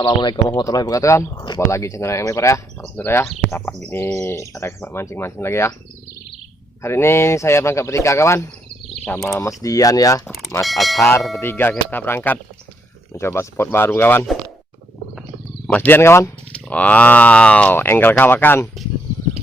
Assalamualaikum warahmatullahi wabarakatuh kan. Coba lagi channel yang ya. Alhamdulillah ya. Kita pagi ini ada mancing-mancing lagi ya. Hari ini saya berangkat bertiga kawan. Sama Mas Dian ya, Mas Ashar, bertiga kita berangkat mencoba spot baru kawan. Mas Dian kawan. Wow, angle kawakan.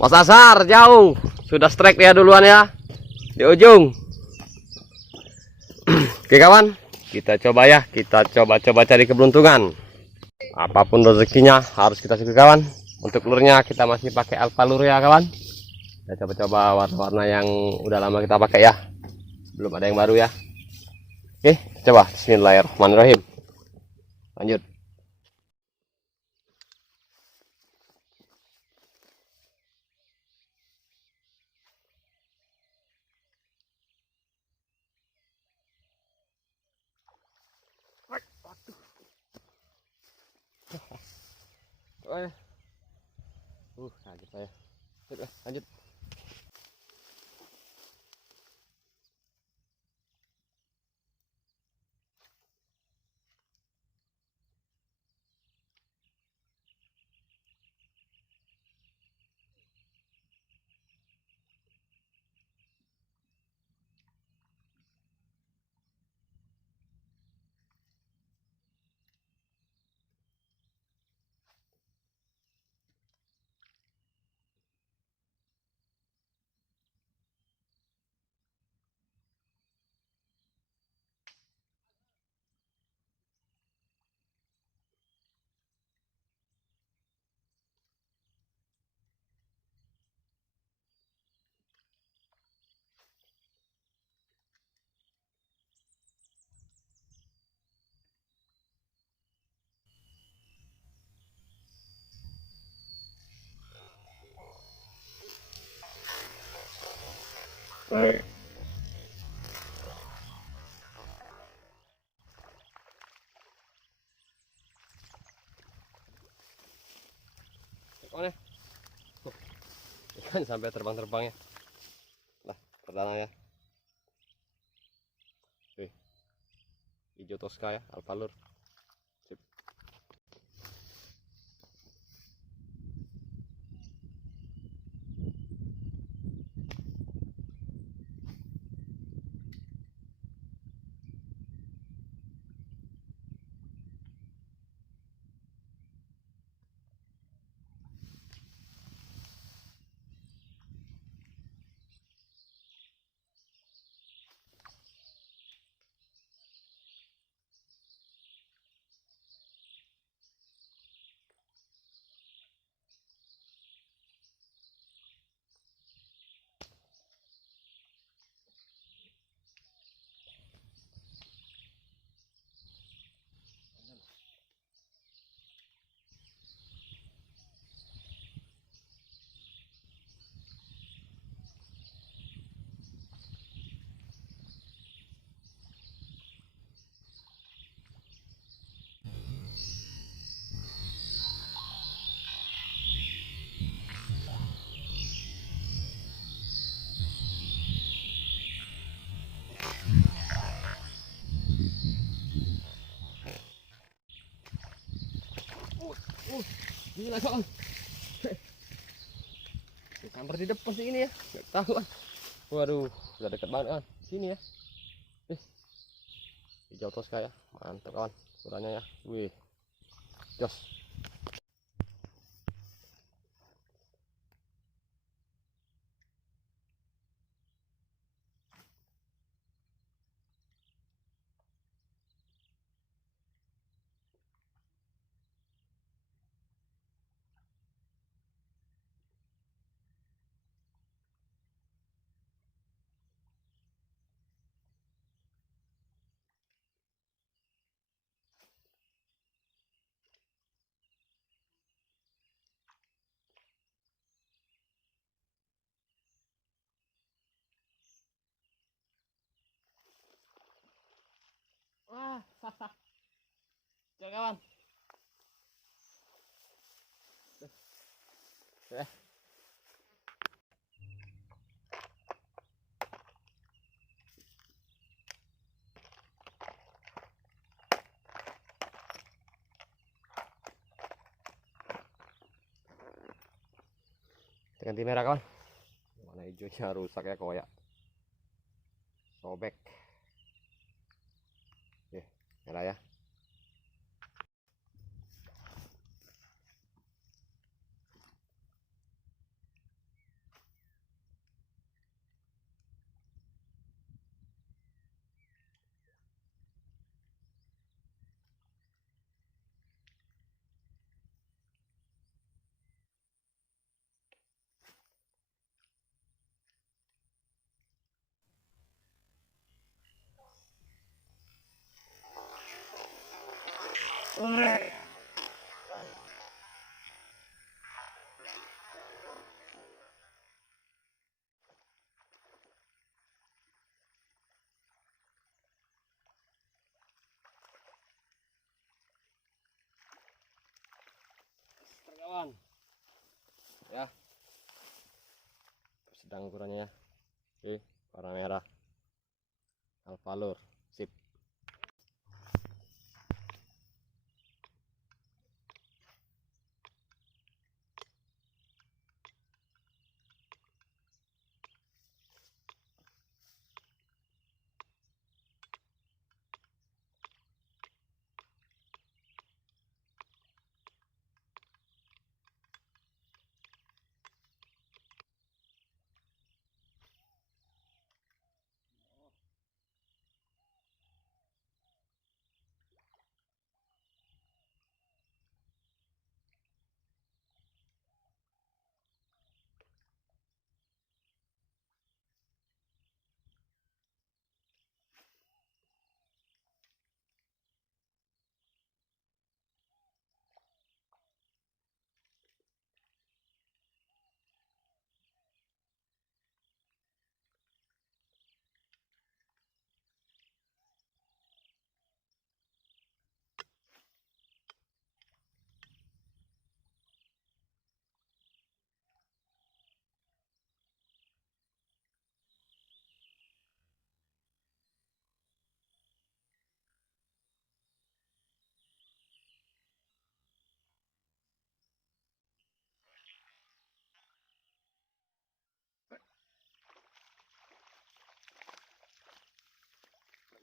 Mas Ashar jauh. Sudah strike dia duluan ya. Di ujung. Oke kawan, kita coba ya. Kita coba cari keberuntungan. Apapun rezekinya harus kita syukur kawan. Untuk lurnya kita masih pakai alpha lure ya kawan. Kita coba-coba warna-warna yang udah lama kita pakai ya. Belum ada yang baru ya. Oke, coba bismillahirrahmanirrahim. Lanjut. Kaget saya. Lanjut. Mana? Ikan sampai terbang-terbang ya. Lah, perdana ya. Hijau Tosca ya, alpha lure. Sip. Gila kawan. Kamar di depan sih ini ya. Gak tahu kan. Waduh, udah deket banget kan. Sini ya. Hijau Tosca ya. Mantap kawan. Ukurannya ya. Wih. Jos. Wah, ya kawan. ganti merah kawan. Warna hijaunya rusak ya, koyak sobek. Oke, merah ya. Kawan ya, sedang ukurannya ya. Oke, warna merah alvalur, sip.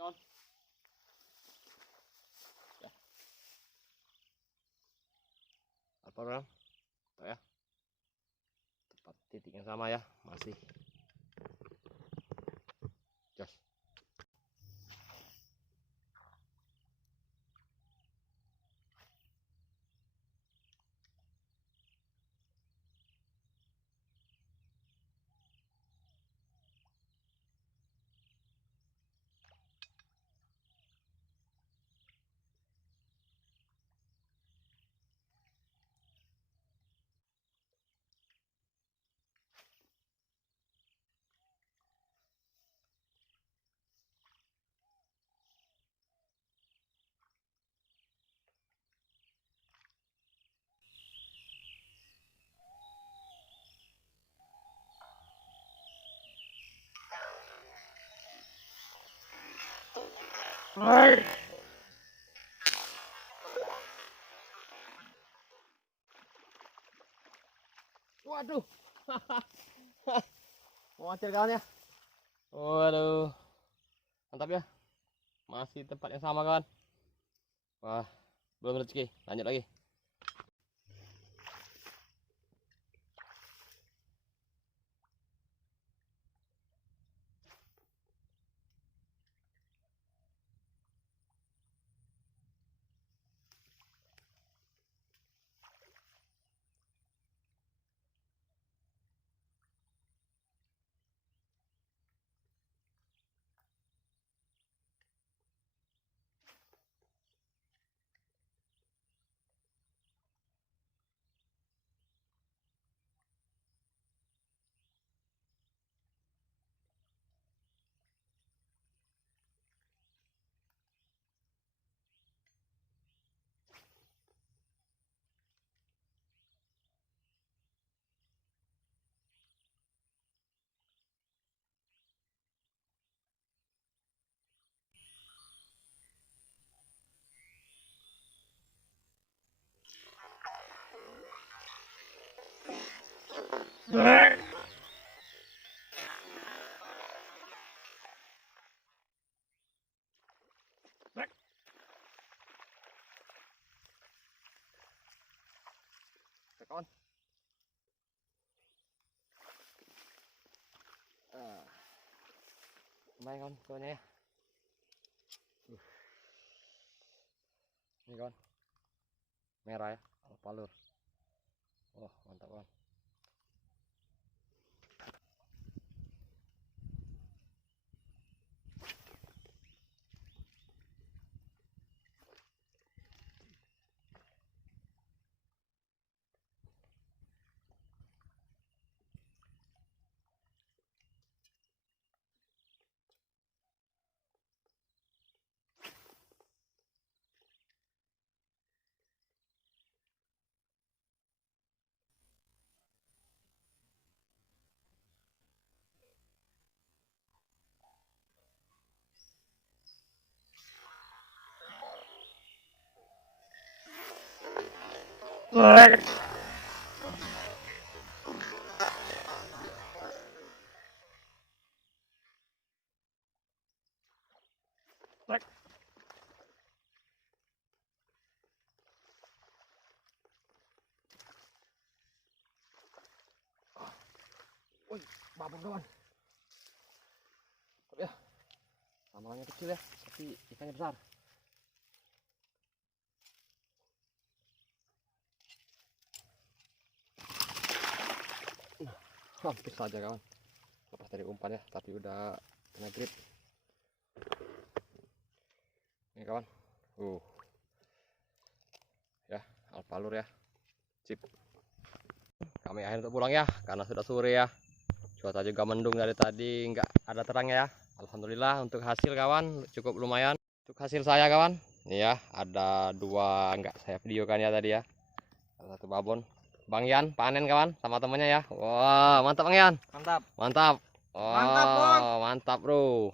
Kawan ya, alvalur tuh ya, tepat titik yang sama ya, masih jos. Waduh, mau hasil kawan ya. Waduh, mantap ya, masih tempat yang sama kawan. Wah, belum rezeki, lanjut lagi. Kawan. Lumayan kawan, kawannya ya. Ini kawan, merah ya, alpalur. Wah, mantap kawan. Woi, babon kawan. Ya, samarannya kecil ya, tapi ikannya besar. Hampir saja kawan, lepas dari umpan ya, tapi udah kena grip. Ini kawan, ya alpalur ya, sip. Kami akhirnya untuk pulang ya, karena sudah sore ya. Cuaca juga mendung dari tadi, nggak ada terangnya ya. Alhamdulillah untuk hasil kawan cukup lumayan. Untuk hasil saya kawan, ini ya ada dua, nggak saya videokan ya tadi ya. Ada satu babon. Bang Yan panen kawan sama temannya ya. Wah mantap Bang Yan. Mantap. Mantap. Mantap, Bang. Mantap bro.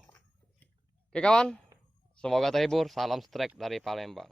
Oke kawan, semoga terhibur. Salam strike dari Palembang.